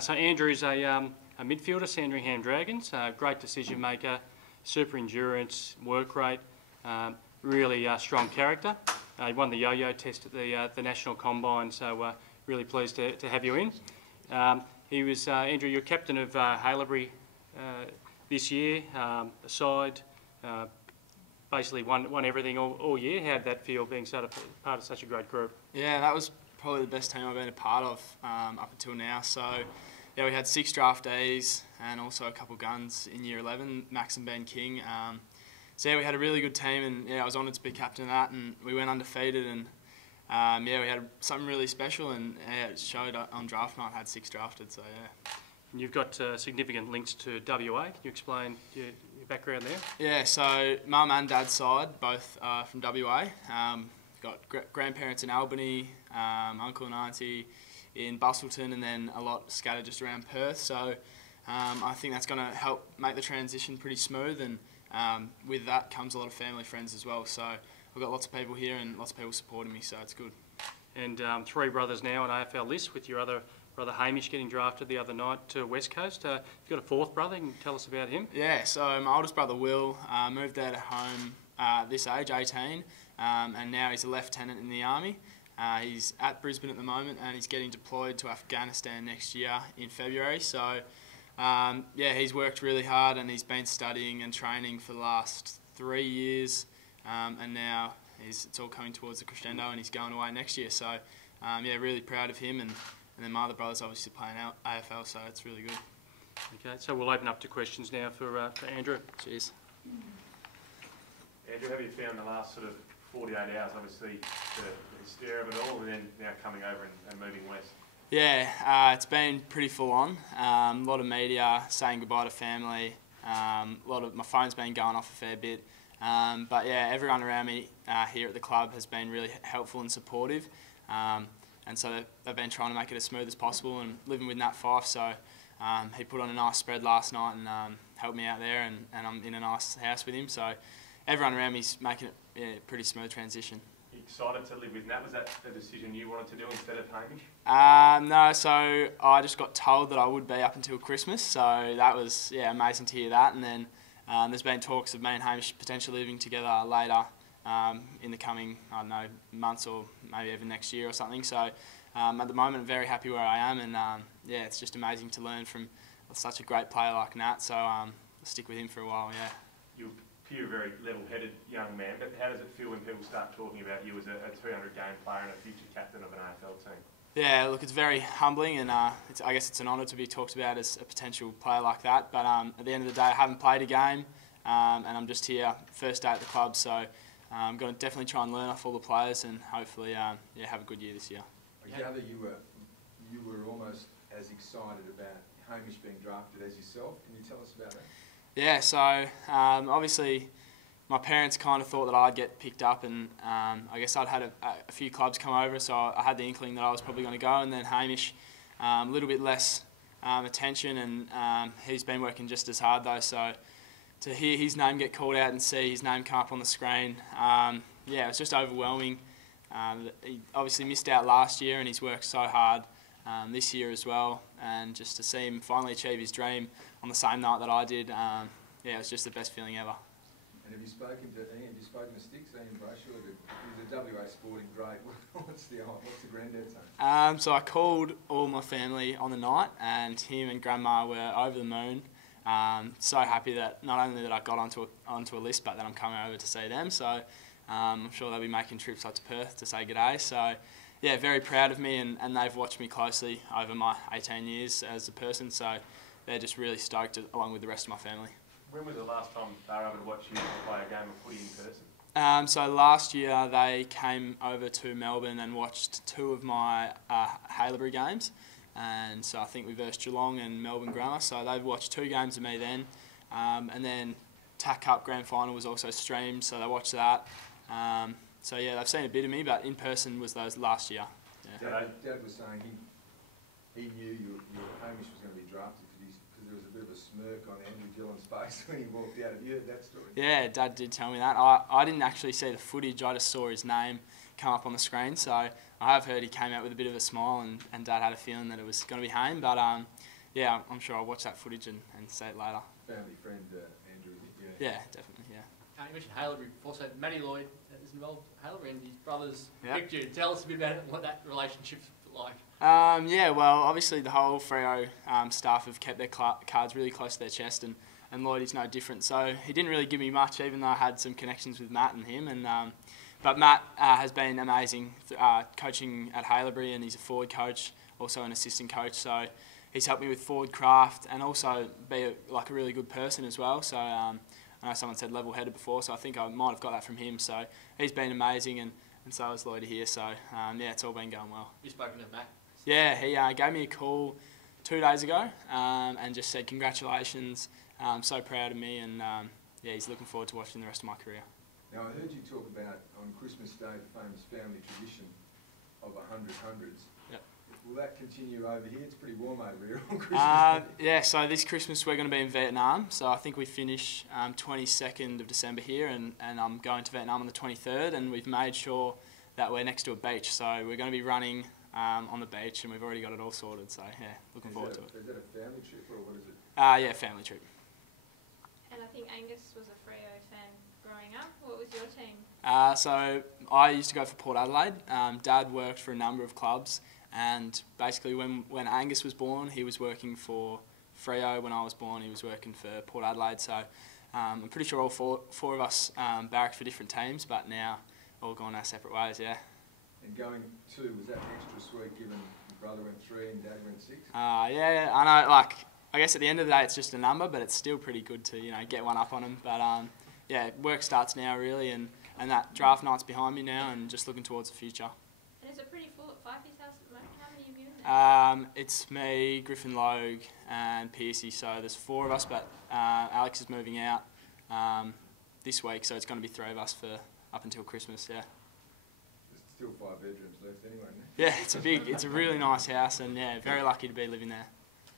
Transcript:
So Andrew's a midfielder, Sandringham Dragons, great decision maker, super endurance, work rate, really strong character. He won the yo-yo test at the National Combine, so really pleased to have you in. He was, Andrew, you're captain of Haileybury this year, the side, basically won everything all year. How did that feel, being part of such a great group? Yeah, that was probably the best team I've been a part of up until now. So, yeah, we had 6 draftees and also a couple guns in year 11, Max and Ben King. So yeah, we had a really good team, and yeah, I was honoured to be captain of that, and we went undefeated, and yeah, we had something really special, and yeah, it showed on draft night. Had 6 drafted, so yeah. And you've got significant links to WA. Can you explain your background there? Yeah, so mum and dad's side, both from WA. Got grandparents in Albany, uncle and auntie in Bustleton, and then a lot scattered just around Perth. So I think that's going to help make the transition pretty smooth, and with that comes a lot of family friends as well. So I've got lots of people here and lots of people supporting me, so it's good. And 3 brothers now on AFL list, with your other brother Hamish getting drafted the other night to West Coast. You've got a 4th brother. Can you tell us about him? Yeah, so my oldest brother Will moved out of home this age, 18, and now he's a lieutenant in the Army. He's at Brisbane at the moment, and he's getting deployed to Afghanistan next year in February. So yeah, he's worked really hard, and he's been studying and training for the last 3 years, and now it's all coming towards the crescendo, and he's going away next year. So yeah, really proud of him, and then my other brother's obviously playing out AFL, so it's really good. Okay, so we'll open up to questions now for Andrew. Cheers. Andrew, how have you found the last sort of 48 hours, obviously the hysteria of it all, and then now coming over and moving west? Yeah, it's been pretty full on. A lot of media saying goodbye to family. My phone's been going off a fair bit. But yeah, everyone around me here at the club has been really helpful and supportive. And so they've been trying to make it as smooth as possible, and living with Nat Fyfe. So he put on a nice spread last night and helped me out there, and I'm in a nice house with him. So everyone around me's making it a pretty smooth transition. Excited to live with Nat? Was that a decision you wanted to do instead of Hamish? No, so I just got told that I would be up until Christmas, so that was amazing to hear that. And then there's been talks of me and Hamish potentially living together later in the coming, I don't know, months or maybe even next year or something. So at the moment I'm very happy where I am, and yeah, it's just amazing to learn from such a great player like Nat, so I'll stick with him for a while, yeah. You appear a very level-headed young man, but how does it feel when people start talking about you as a 200-game player and a future captain of an AFL team? Yeah, look, it's very humbling, and I guess it's an honour to be talked about as a potential player like that. But at the end of the day, I haven't played a game, and I'm just here, first day at the club, so I'm going to definitely try and learn off all the players, and hopefully yeah, have a good year this year. I gather you were almost as excited about Hamish being drafted as yourself. Can you tell us about that? Yeah, so obviously my parents kind of thought that I'd get picked up, and I guess I'd had a few clubs come over, so I had the inkling that I was probably going to go. And then Hamish, a little bit less attention, and he's been working just as hard though, so to hear his name get called out and see his name come up on the screen, yeah, it was just overwhelming. He obviously missed out last year, and he's worked so hard this year as well, and just to see him finally achieve his dream on the same night that I did, yeah, it was just the best feeling ever. And have you spoken to Ian? Have you spoken to Sticks, Ian Brayshaw? He's a WA sporting great. What's the granddad saying? So I called all my family on the night, and him and Grandma were over the moon. So happy that not only that I got onto a list, but that I'm coming over to see them. So I'm sure they'll be making trips up to Perth to say g'day. So yeah, very proud of me, and they've watched me closely over my 18 years as a person. So they're just really stoked, along with the rest of my family. When was the last time they were able to watch you play a game of footy in person? So last year they came over to Melbourne and watched 2 of my Haileybury games, and so I think we versed Geelong and Melbourne Grammar, so they've watched 2 games of me then, and then TAC Cup Grand Final was also streamed, so they watched that. So yeah, they've seen a bit of me, but in person was those last year. Yeah. Dad was saying he knew your Hamish was going to be drafted because there was a bit of a smirk on Andrew Gillen's face when he walked out. Have you heard that story? Yeah, Dad did tell me that. I didn't actually see the footage. I just saw his name come up on the screen. So I have heard he came out with a bit of a smile, and Dad had a feeling that it was going to be Hayne. But yeah, I'm sure I'll watch that footage and see it later. Family friend, Andrew. Yeah, definitely. Yeah. You mentioned Haileybury before, so Matty Lloyd is involved. Haileybury and his brothers Yep. picked you. Tell us a bit about it, what that relationship's like. Yeah, well, obviously the whole Freo staff have kept their cards really close to their chest, and Lloyd is no different. So he didn't really give me much, even though I had some connections with Matt and him. But Matt has been amazing coaching at Haileybury, and he's a forward coach, also an assistant coach. So he's helped me with forward craft and also be a really good person as well. So I know someone said level-headed before, so I think I might have got that from him. So he's been amazing, and so has Lloyd here. So yeah, it's all been going well. You've spoken to Matt? Yeah, he gave me a call 2 days ago and just said congratulations, so proud of me, and yeah, he's looking forward to watching the rest of my career. Now, I heard you talk about, on Christmas Day, the famous family tradition of 100 hundreds. Yep. Will that continue over here? It's pretty warm over here on Christmas Day. Yeah, so this Christmas we're going to be in Vietnam, so I think we finish 22nd of December here, and I'm going to Vietnam on the 23rd, and we've made sure that we're next to a beach, so we're going to be running on the beach, and we've already got it all sorted, so yeah, looking forward to it. Is that a family trip, or what is it? Yeah, family trip. And I think Angus was a Freo fan growing up. What was your team? So I used to go for Port Adelaide. Dad worked for a number of clubs, and basically when Angus was born, he was working for Freo. When I was born, he was working for Port Adelaide. So I'm pretty sure all four of us barracked for different teams, but now all gone our separate ways, yeah. And going 2, was that extra sweet given your brother went 3 and Dad went 6? Yeah, I know, I guess at the end of the day it's just a number, but it's still pretty good to, get one up on them. But yeah, work starts now really, and that draft night's behind me now, and just looking towards the future. And is it pretty full at Fifey's house at the moment? How many of you in there? It's me, Griffin Logue, and Piercy, so there's 4 of us, but Alex is moving out this week, so it's going to be 3 of us for up until Christmas, yeah. There's still 5 bedrooms left anyway, isn't Yeah, it's a really nice house, and yeah, very lucky to be living there.